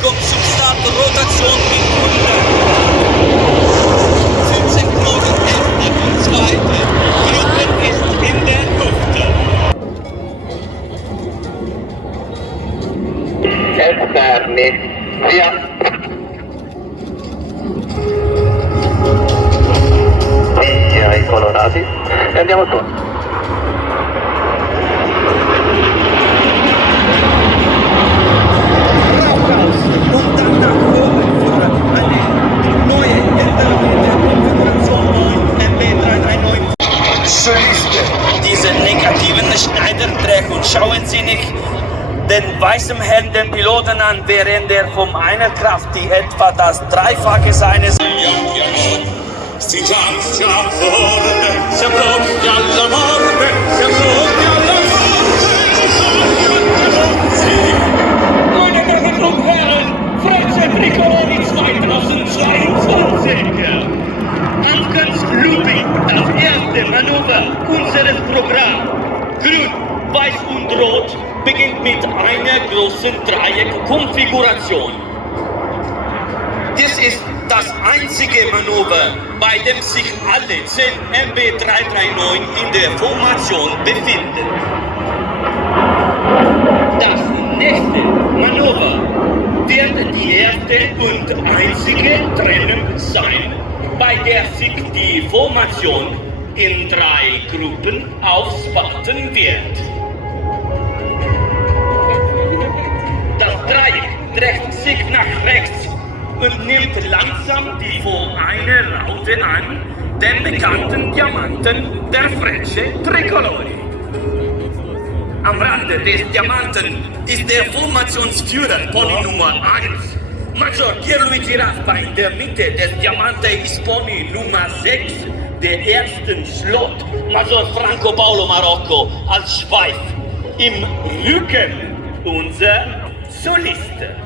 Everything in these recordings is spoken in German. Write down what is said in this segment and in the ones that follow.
Bewegung zum Start, Rotation mit 100. 15 Knoten, erste und zweite. Gruppe ist in der Luft. Esterni, via. Via i colorati e andiamo su. Und dann nach oben für eine neue Änderung der Konfiguration 9 MB339. Soliste. Diese negativen Schneiderdreck und schauen Sie nicht den weißen Helm den Piloten an, während er von einer Kraft, die etwa das Dreifache seines Si già forte, si approppi alla morte, si approppi alla morte. Meine Damen und Herren, Frecce Tricolori 2022. Ganz Lupi, das erste Manöver unseres Programms. Grün, Weiß und Rot beginnt mit einer großen Dreieck-Konfiguration. Dies ist das einzige Manöver, bei dem sich alle 10 MB339 in der Formation befinden. Das nächste Manöver wird die erste und einzige Trennung sein, bei der sich die Formation in 3 Gruppen aufspalten wird. Das Dreieck dreht sich nach rechts und nimmt langsam die Form einer Raute an, den bekannten Diamanten der Frecce Tricolori. Am Rande des Diamanten ist der Formationsführer Pony Nummer 1. Major Pierluigi Raspa in der Mitte des Diamanten ist Pony Nummer 6, der ersten Slot. Major Franco Paolo Marocco als Schweif. Im Rücken unser Soliste.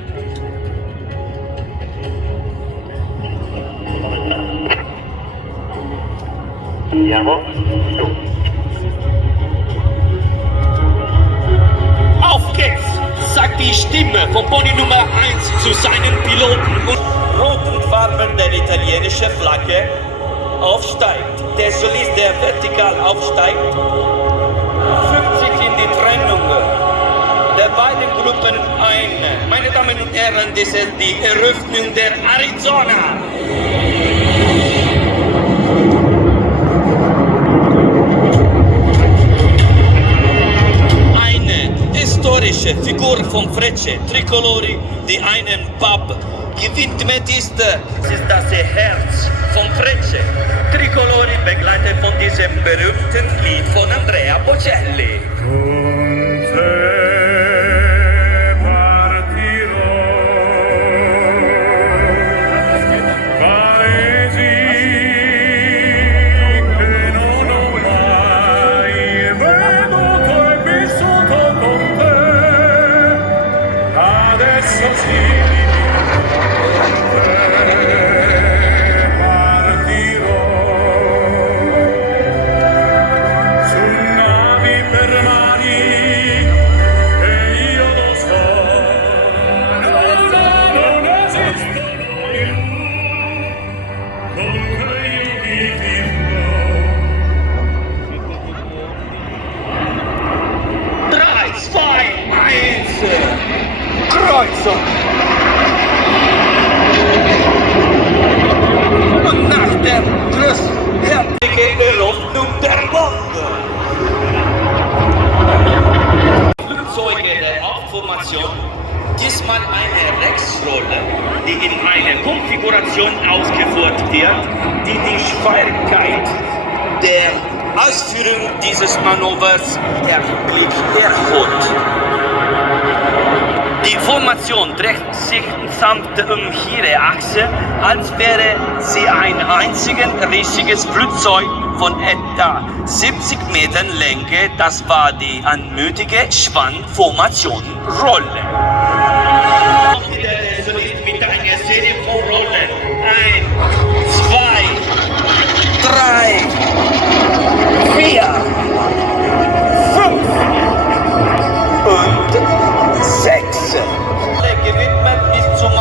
Andiamo su. Auf geht's, sagt die Stimme von Pony Nummer 1 zu seinen Piloten. Und roten Farben der italienischen Flagge aufsteigt. Der Solist, der vertikal aufsteigt, fügt sich in die Trennung der beiden Gruppen ein. Meine Damen und Herren, das ist die Eröffnung der Arizona. Historische Figur von Frecce Tricolori, die einen Pub gewidmet ist. Das ist das Herz von Frecce Tricolori, begleitet von diesem berühmten Lied von Andrea Bocelli. Kreuzung! Und nach der großartigen Eröffnung der Bombe. Flugzeuge der Hauptformation, diesmal eine Rechtsrolle, die in einer Konfiguration ausgeführt wird, die die Schwierigkeit der Ausführung dieses Manövers erhöht. Die Formation dreht sich samt ihre Achse, als wäre sie ein einziges riesiges Flugzeug von etwa 70 Metern Länge. Das war die anmutige Schwann-Formation-Rolle. Der Solist mit einer Serie von Rollen. 1, 2, 3, 4, 5 und 6. Gewidmet bis zum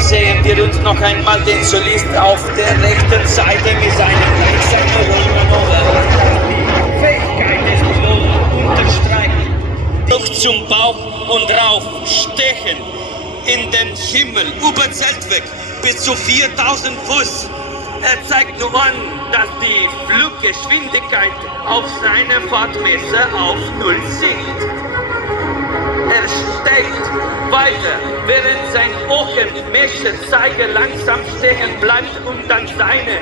sehen wir uns noch einmal den Solist auf der rechten Seite mit seinem Rechtshänder Rollmanöver. Die Fähigkeit des Piloten unterstreichen. Luft zum Bauch und rauf, stechen in den Himmel, über Zeltweg bis zu 4000 Fuß. Er zeigt nur an, dass die Fluggeschwindigkeit auf seiner Fahrtmesser auf Null sinkt. Er steigt weiter, während sein Messerzeiger langsam stehen bleibt und dann seine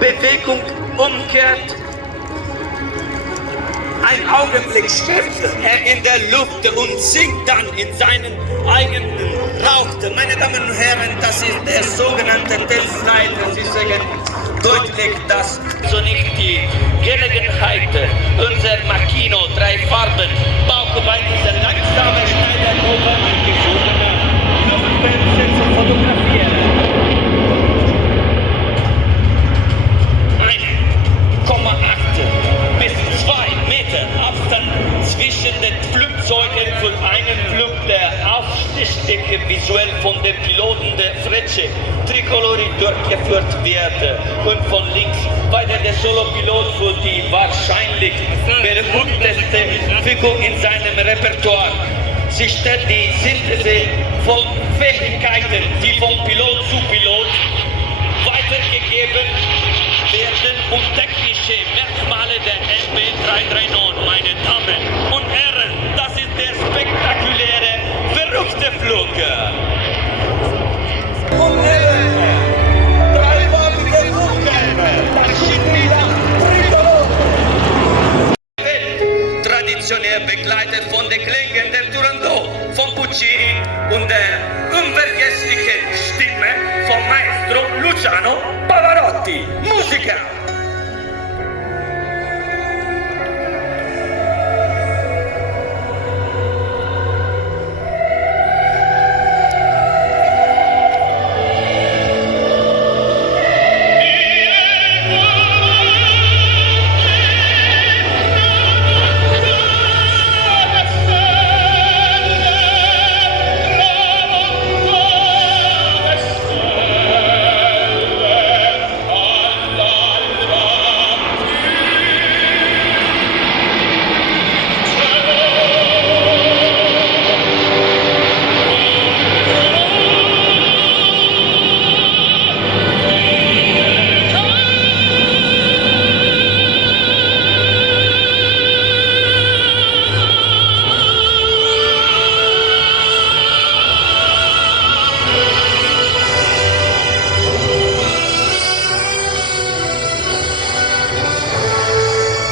Bewegung umkehrt. Ein Augenblick schwebt er in der Luft und sinkt dann in seinen eigenen Rauch. Meine Damen und Herren, das ist der sogenannte Delfslider. Sie sagen deutlich, dass so nicht die Gelegenheit, unser Makino 3 Farben Bauchbein dieser langsame Schneiderkurve angeschobene Luftwälze zu fotografieren. 1,8 bis 2 Meter Abstand zwischen den Flugzeugen für einen Flug, der ausschließlich visuell von den Piloten der Frecce Tricolori durchgeführt wird. Und von links weiter der Solopilot für die wahrscheinlich berühmteste Figur in seinem Repertoire. Sie stellt die Synthese von Fähigkeiten, die von Pilot zu Pilot weitergegeben werden und technische Merkmale der MB339, meine Damen und Herren, das ist der spektakuläre, verrückte Flug. Und Herren, dreifarbige Flugkörper, das Schiff traditionell begleitet von den Klängen der Turandot, von Puccini und der unvergesslichen Stimme von Maestro Luciano Pavarotti. Musiker!